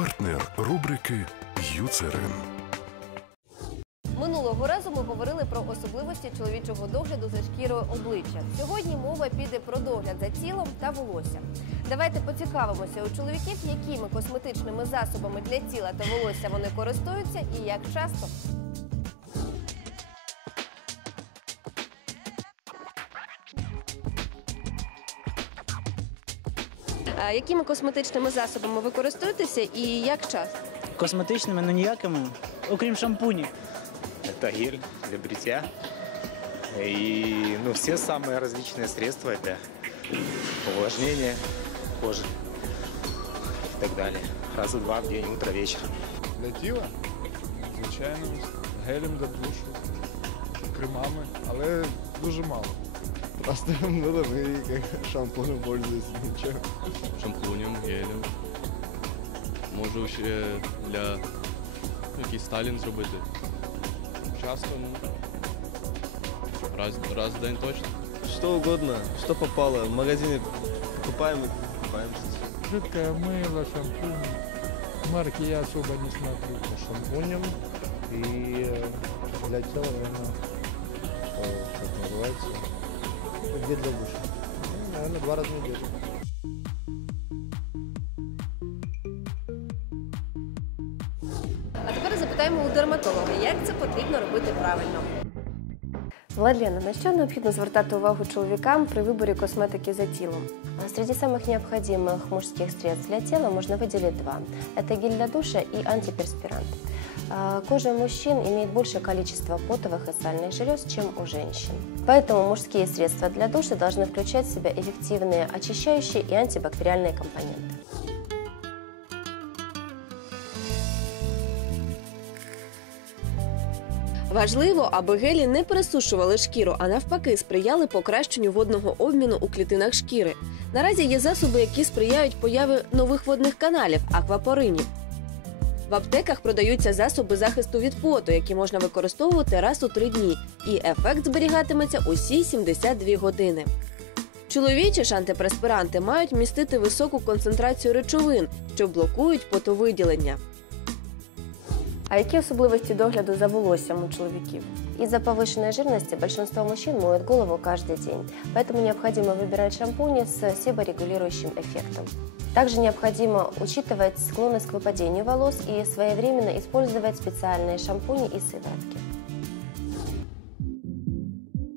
Партнер рубрики Юцерин. Минулого разу ми говорили про особливості чоловічого догляду за шкірою обличчя. Сьогодні мова піде про догляд за тілом та волоссям. Давайте поцікавимося у чоловіків, якими косметичними засобами для тіла та волосся вони користуються і як часто. якими косметичними засобами ви користуєтеся і як часто? Косметичними, ну ніякими, окрім шампунів. Это гель для бритья. И ну, все самые различные средства это увлажнение кожи и так далее. Раза два в день, утро, вечер. Для тіла, звичайно, гелем для душу, кремами, але дуже мало. Просто мылом и как шампунем пользуюсь. Ничего. шампунем, гелем. Можу ще для ну, якийсь стайлінг зробити. Часто, ну. Раз, раз в день точно. Что угодно, что попало. В магазине покупаем и покупаемся. Жидкое мыло, шампунь. Марки я особо не смотрю. шампунем и э, для тела, наверное, э, как называется, гель для душа. Ну, наверное, два раза в неделю. А тепер запитаємо у дерматолога, як це потрібно робити правильно. Владлена, на що необхідно звертати увагу чоловікам при виборі косметики за тілом? А Среди самых необходимых мужских средств для тела можно выделить два. Это гель для душа и антиперспирант. А, Кожа мужчин имеет большее количество потовых и сальных желез, чем у женщин. Поэтому мужские средства для душа должны включать в себя эффективные очищающие и антибактериальные компоненты. Важливо, аби гелі не пересушували шкіру, а навпаки, сприяли покращенню водного обміну у клітинах шкіри. Наразі є засоби, які сприяють появі нових водних каналів аквапоринів. В аптеках продаються засоби захисту від поту, які можна використовувати раз у три дні, і ефект зберігатиметься усі 72 години. Чоловічі ж антипреспиранти мають містити високу концентрацію речовин, що блокують потовиділення. А які особливості догляду за волоссям у чоловіків? Из-за повышенной жирности большинство мужчин моют голову каждый день, поэтому необходимо выбирать шампуни с себорегулирующим эффектом. Также необходимо учитывать склонность к выпадению волос и своевременно использовать специальные шампуни и сыворотки.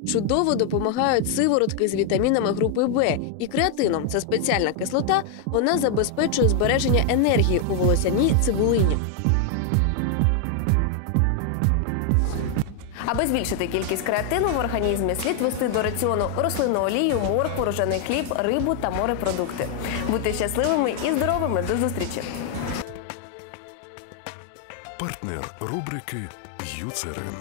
Чудово допомагають сиворотки з вітамінами групи В і креатином. Це спеціальна кислота. Вона забезпечує збереження енергії у волосяній цибулині. Аби збільшити кількість креатину в організмі, слід вести до раціону рослинну олію, морку, рожений хліб, рибу та морепродукти. Будьте щасливими і здоровими. До зустрічі! Партнер рубрики Юцерин.